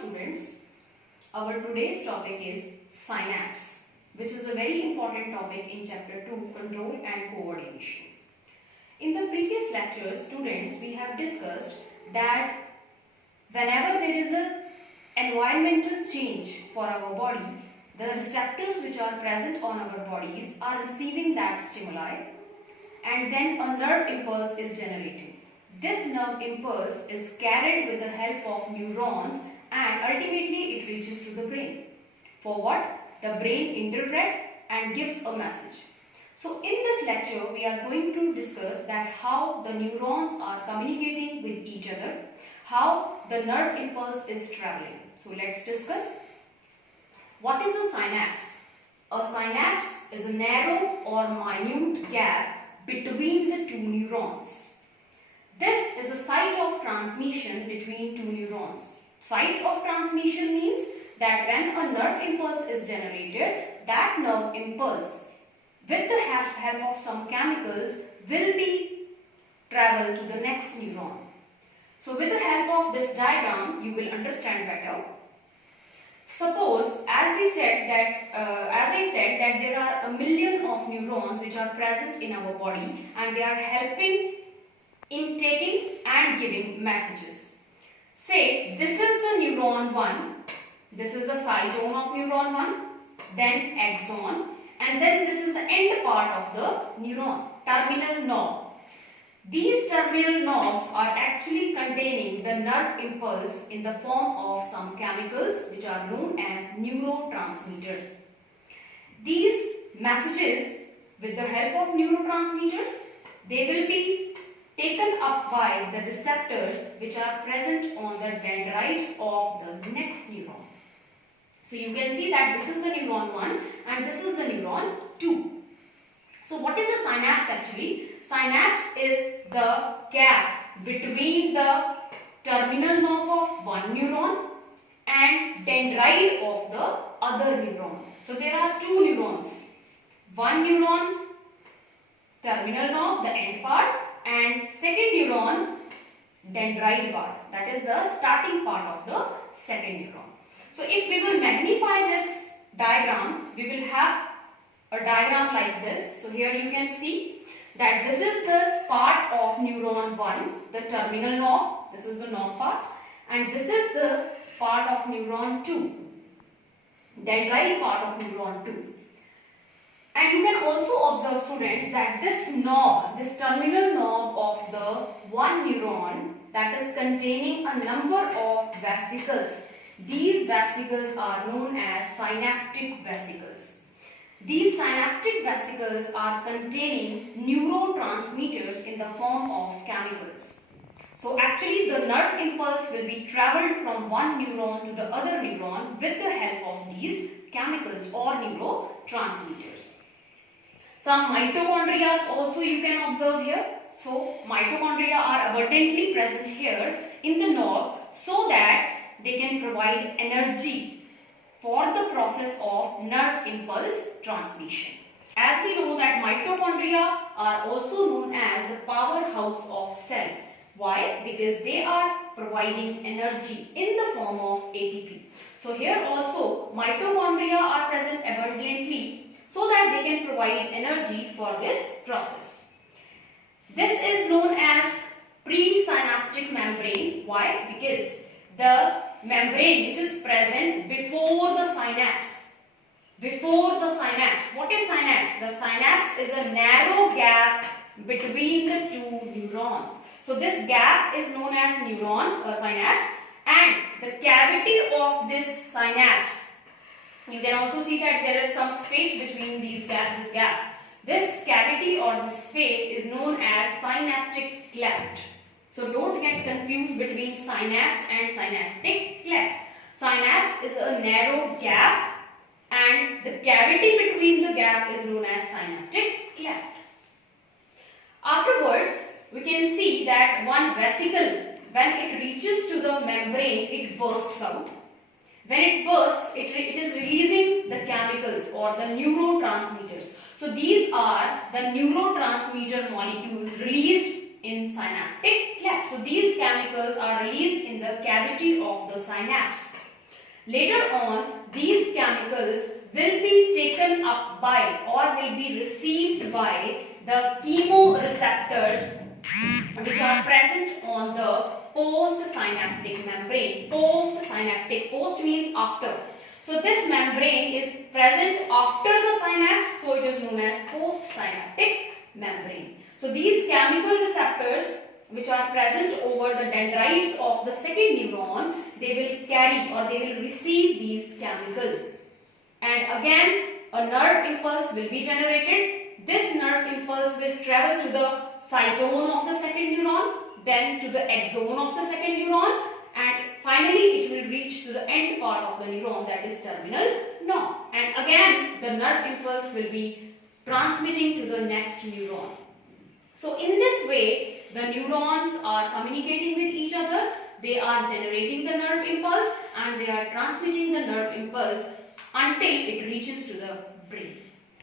students, our today's topic is synapse, which is a very important topic in chapter 2, control and coordination. In the previous lectures, students, we have discussed that whenever there is an environmental change for our body, the receptors which are present on our bodies are receiving that stimuli, and then a nerve impulse is generated. This nerve impulse is carried with the help of neurons and ultimately it reaches to the brain. For what? The brain interprets and gives a message. So in this lecture we are going to discuss that how the neurons are communicating with each other, how the nerve impulse is traveling. So let's discuss. What is a synapse? A synapse is a narrow or minute gap between the two neurons. This is a site of transmission between two neurons. Site of transmission means that when a nerve impulse is generated, that nerve impulse with the help of some chemicals will be travel to the next neuron. So with the help of this diagram, you will understand better. Suppose, as I said that there are a million of neurons which are present in our body and they are helping in taking and giving messages. Say this is the neuron 1, this is the cytone of neuron 1, then axon, and then this is the end part of the neuron, terminal knob. These terminal knobs are actually containing the nerve impulse in the form of some chemicals which are known as neurotransmitters. These messages, with the help of neurotransmitters, they will be taken up by the receptors which are present on the dendrites of the next neuron. So you can see that this is the neuron 1 and this is the neuron 2. So what is a synapse actually? Synapse is the gap between the terminal knob of one neuron and dendrite of the other neuron. So there are two neurons. One neuron, terminal knob, the end part, and second neuron, dendrite part, that is the starting part of the second neuron. So if we will magnify this diagram, we will have a diagram like this. So here you can see that this is the part of neuron 1, the terminal knob, this is the knob part, and this is the part of neuron 2, dendrite part of neuron 2. And you can also observe, students, that this knob, this terminal knob of the one neuron, that is containing a number of vesicles. These vesicles are known as synaptic vesicles. These synaptic vesicles are containing neurotransmitters in the form of chemicals. So actually the nerve impulse will be traveled from one neuron to the other neuron with the help of these chemicals or neurotransmitters. Some mitochondria also you can observe here. So mitochondria are abundantly present here in the knob so that they can provide energy for the process of nerve impulse transmission. As we know that mitochondria are also known as the powerhouse of cell. Why? Because they are providing energy in the form of ATP. So here also mitochondria are present abundantly so that they can provide energy for this process. This is known as presynaptic membrane. Why? Because the membrane which is present before the synapse. Before the synapse. What is synapse? The synapse is a narrow gap between the two neurons. So this gap is known as synapse, and the cavity of this synapse, you can also see that there is some space between this gap. This cavity or this space is known as synaptic cleft. So don't get confused between synapse and synaptic cleft. Synapse is a narrow gap and the cavity between the gap is known as synaptic cleft. Afterwards, we can see that one vesicle, when it reaches to the membrane, it bursts out. When it bursts, it is releasing the chemicals or the neurotransmitters. So these are the neurotransmitter molecules released in synaptic cleft. So these chemicals are released in the cavity of the synapse. Later on, these chemicals will be taken up by or will be received by the chemoreceptors which are present on the postsynaptic membrane. Postsynaptic, post means after. So this membrane is present after the synapse, so it is known as postsynaptic membrane. So these chemical receptors which are present over the dendrites of the second neuron, they will carry or they will receive these chemicals. And again, a nerve impulse will be generated. This nerve impulse will travel to the cytone of the second neuron, then to the axon of the second neuron, and finally it will reach to the end part of the neuron, that is terminal nerve. And again, the nerve impulse will be transmitting to the next neuron. So in this way, the neurons are communicating with each other. They are generating the nerve impulse and they are transmitting the nerve impulse until it reaches to the brain.